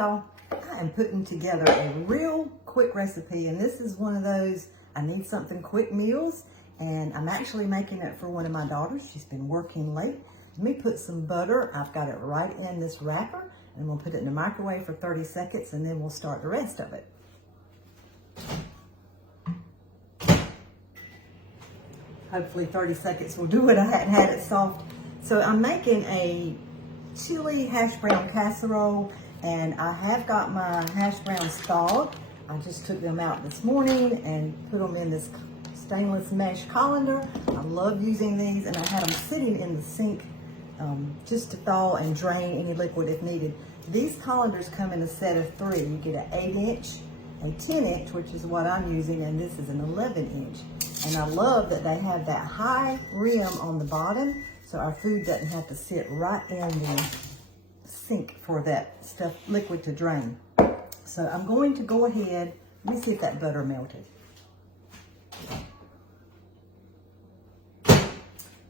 y'all, I am putting together a real quick recipe, and this is one of those, I need something quick meals, and I'm actually making it for one of my daughters. She's been working late. Let me put some butter. I've got it right in this wrapper, and we'll put it in the microwave for 30 seconds, and then we'll start the rest of it. Hopefully 30 seconds will do it. I hadn't had it soft. So I'm making a chili hash brown casserole, and I have got my hash browns thawed. I just took them out this morning and put them in this stainless mesh colander. I love using these, and I had them sitting in the sink just to thaw and drain any liquid if needed. These colanders come in a set of 3. You get an 8-inch, a 10-inch, which is what I'm using, and this is an 11-inch. And I love that they have that high rim on the bottom, so our food doesn't have to sit right in the sink for that stuff, liquid to drain. So I'm going to go ahead, let me see if that butter melted.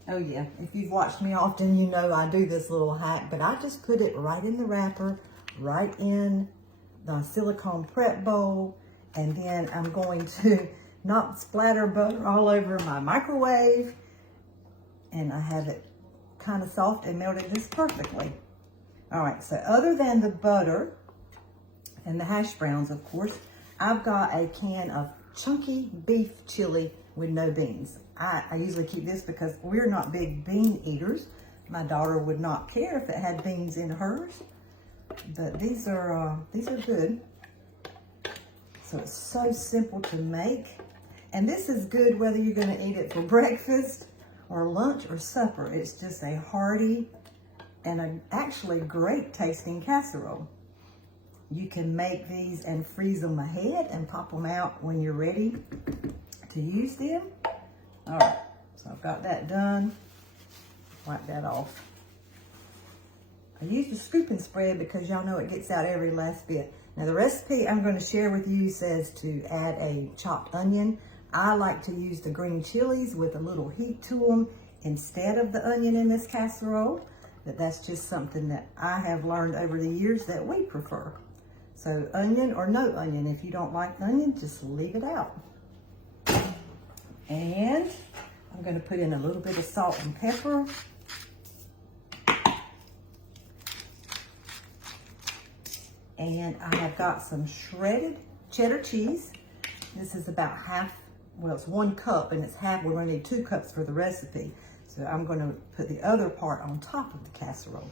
Oh yeah, if you've watched me often, you know I do this little hack, but I just put it right in the wrapper, right in the silicone prep bowl, and then I'm going to not splatter butter all over my microwave, and I have it kind of soft and melted just perfectly. All right, so other than the butter and the hash browns, of course, I've got a can of chunky beef chili with no beans. I usually keep this because we're not big bean eaters. My daughter would not care if it had beans in hers, but these are good. So it's so simple to make. And this is good whether you're going to eat it for breakfast or lunch or supper. It's just a hearty and an actually great tasting casserole. You can make these and freeze them ahead and pop them out when you're ready to use them. All right, so I've got that done. Wipe that off. I use the scoop and spread because y'all know it gets out every last bit. Now the recipe I'm going to share with you says to add a chopped onion. I like to use the green chilies with a little heat to them instead of the onion in this casserole, but that's just something that I have learned over the years that we prefer. So onion or no onion, if you don't like onion, just leave it out. And I'm going to put in a little bit of salt and pepper. And I have got some shredded cheddar cheese. This is about half, well, it's 1 cup, and it's half. We're going to need 2 cups for the recipe. So I'm going to put the other part on top of the casserole.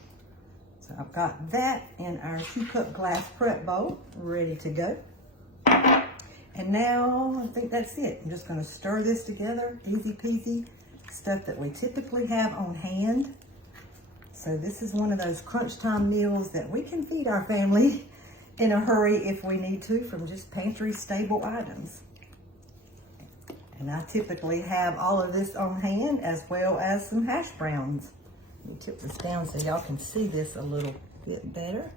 So I've got that in our 2-cup glass prep bowl, ready to go. And now I think that's it. I'm just going to stir this together, easy peasy, stuff that we typically have on hand. So this is one of those crunch time meals that we can feed our family in a hurry if we need to from just pantry stable items. And I typically have all of this on hand as well as some hash browns. Let me tip this down so y'all can see this a little bit better.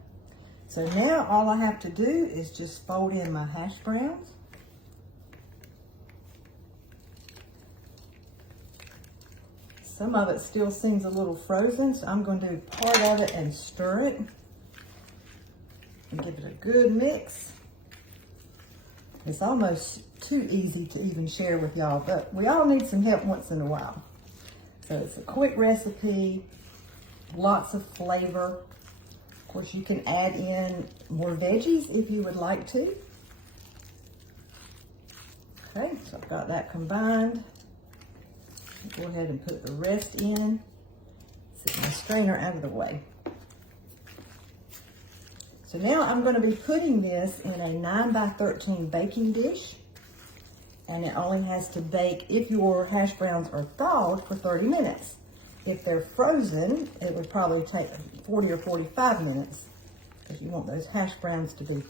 So now all I have to do is just fold in my hash browns. Some of it still seems a little frozen, so I'm going to do part of it and stir it and give it a good mix. It's almost too easy to even share with y'all, but we all need some help once in a while. So it's a quick recipe, lots of flavor. Of course, you can add in more veggies if you would like to. Okay, so I've got that combined. Go ahead and put the rest in. Set my strainer out of the way. So now I'm going to be putting this in a 9x13 baking dish. And it only has to bake, if your hash browns are thawed, for 30 minutes. If they're frozen, it would probably take 40 or 45 minutes because you want those hash browns to be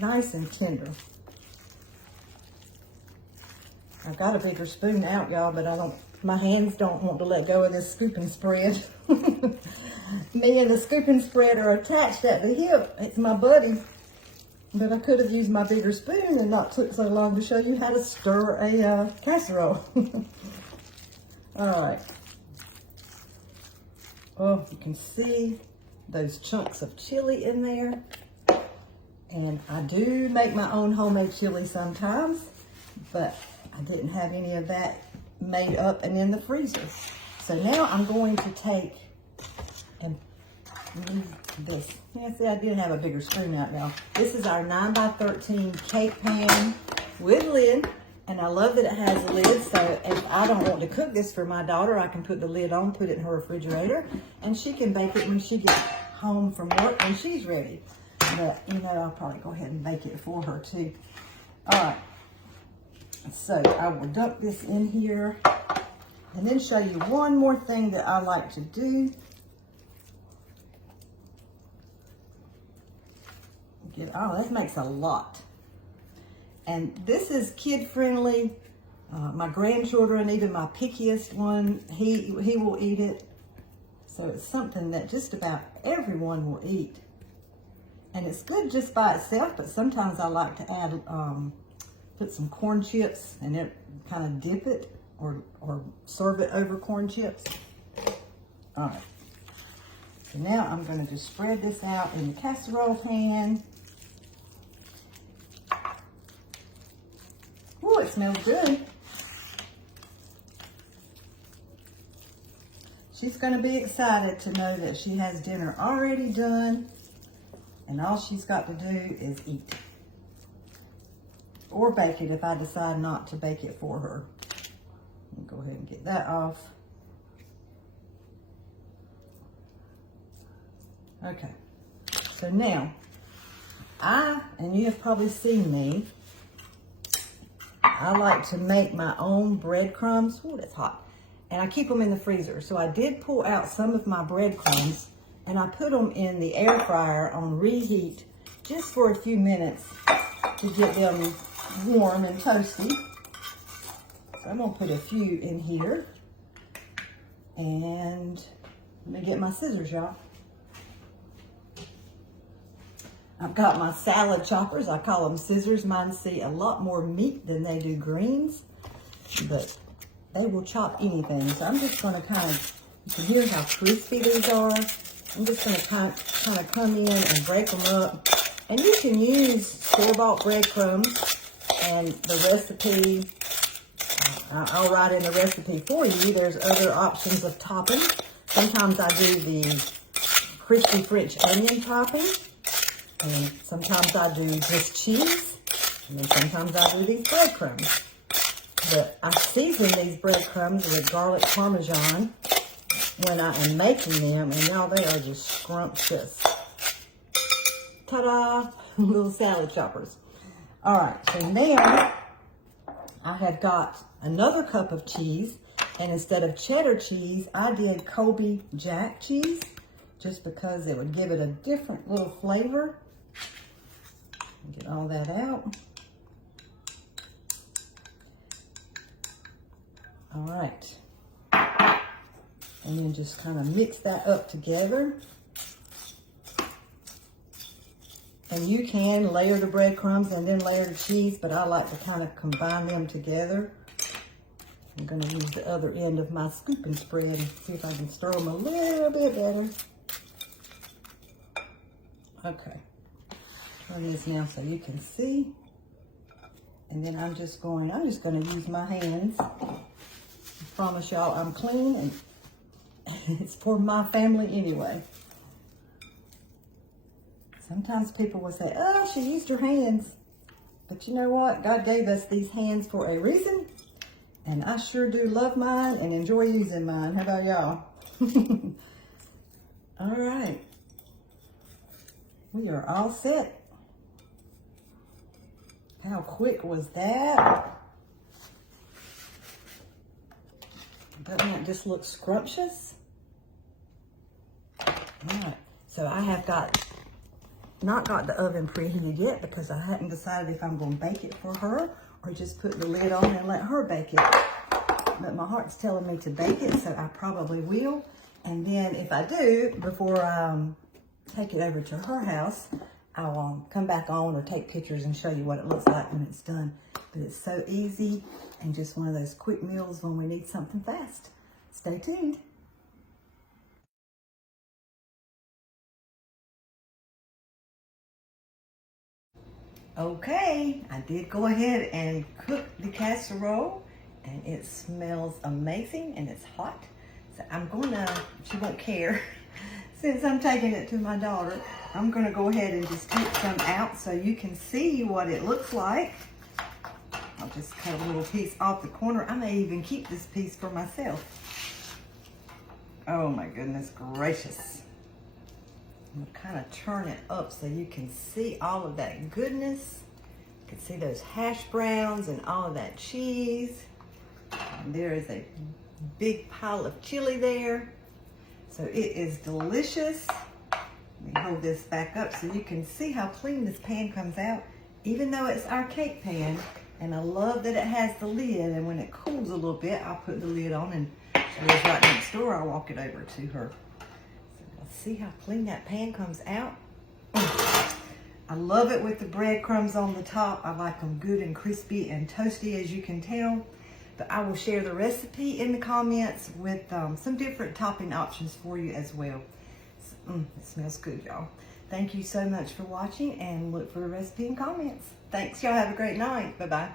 nice and tender. I've got a bigger spoon out, y'all, but my hands don't want to let go of this scoop and spread. Me and the scoop and spread are attached at the hip. It's my buddy. But I could have used my bigger spoon and not took so long to show you how to stir a casserole. All right. Oh, you can see those chunks of chili in there. And I do make my own homemade chili sometimes, but I didn't have any of that made up and in the freezer. So now I'm going to take and use this. Yeah, see, I didn't have a bigger spoon out, y'all. This is our 9x13 cake pan with lid. And I love that it has a lid, so if I don't want to cook this for my daughter, I can put the lid on, put it in her refrigerator, and she can bake it when she gets home from work when she's ready. But, you know, I'll probably go ahead and bake it for her, too. All right. So I will dump this in here and then show you one more thing that I like to do. Oh, that makes a lot. And this is kid-friendly. My grandchildren, even my pickiest one, he will eat it. So it's something that just about everyone will eat. And it's good just by itself, but sometimes I like to add, put some corn chips and it kind of dip it or serve it over corn chips. All right. So now I'm going to just spread this out in the casserole pan. Ooh, it smells good. She's going to be excited to know that she has dinner already done and all she's got to do is eat. Or bake it if I decide not to bake it for her. Let me go ahead and get that off. Okay, so now, and you have probably seen me, I like to make my own breadcrumbs. Ooh, that's hot. And I keep them in the freezer. So I did pull out some of my breadcrumbs and I put them in the air fryer on reheat just for a few minutes to get them warm and toasty. So I'm gonna put a few in here. And let me get my scissors, y'all. I've got my salad choppers. I call them scissors. Mine see a lot more meat than they do greens, but they will chop anything. So I'm just gonna kind of, you can hear how crispy these are. I'm just gonna kind of come in and break them up. And you can use store-bought breadcrumbs and the recipe, I'll write in the recipe for you. There's other options of topping. Sometimes I do the crispy French onion topping. And sometimes I do just cheese, and then sometimes I do these breadcrumbs. But I season these breadcrumbs with garlic parmesan when I am making them, and y'all, they are just scrumptious. Ta-da! Little salad choppers. All right, so now I have got another cup of cheese, and instead of cheddar cheese, I did Colby Jack cheese, just because it would give it a different little flavor. Get all that out. All right. And then just kind of mix that up together. And you can layer the breadcrumbs and then layer the cheese, but I like to kind of combine them together. I'm going to use the other end of my scooping spread and see if I can stir them a little bit better. Okay. Turn this now so you can see. And then I'm just going to use my hands. I promise y'all I'm clean and it's for my family anyway. Sometimes people will say, oh, she used her hands. But you know what? God gave us these hands for a reason. And I sure do love mine and enjoy using mine. How about y'all? All right. We are all set. How quick was that? Doesn't that just look scrumptious? All right, so I have not got the oven preheated yet because I hadn't decided if I'm going to bake it for her or just put the lid on and let her bake it. But my heart's telling me to bake it, so I probably will. And then if I do, before I take it over to her house, I'll come back on or take pictures and show you what it looks like when it's done. But it's so easy and just one of those quick meals when we need something fast. Stay tuned. Okay, I did go ahead and cook the casserole, and it smells amazing and it's hot. So I'm gonna, she won't care, since I'm taking it to my daughter, I'm gonna go ahead and just take some out so you can see what it looks like. I'll just cut a little piece off the corner. I may even keep this piece for myself. Oh my goodness gracious. I'm gonna kind of turn it up so you can see all of that goodness. You can see those hash browns and all of that cheese. And there is a big pile of chili there. So it is delicious. Let me hold this back up so you can see how clean this pan comes out, even though it's our cake pan. And I love that it has the lid, and when it cools a little bit, I'll put the lid on, and she lives right next door. I'll walk it over to her. So see how clean that pan comes out? I love it with the breadcrumbs on the top. I like them good and crispy and toasty, as you can tell. But I will share the recipe in the comments with some different topping options for you as well. It smells good, y'all. Thank you so much for watching, and look for the recipe in comments. Thanks, y'all. Have a great night. Bye-bye.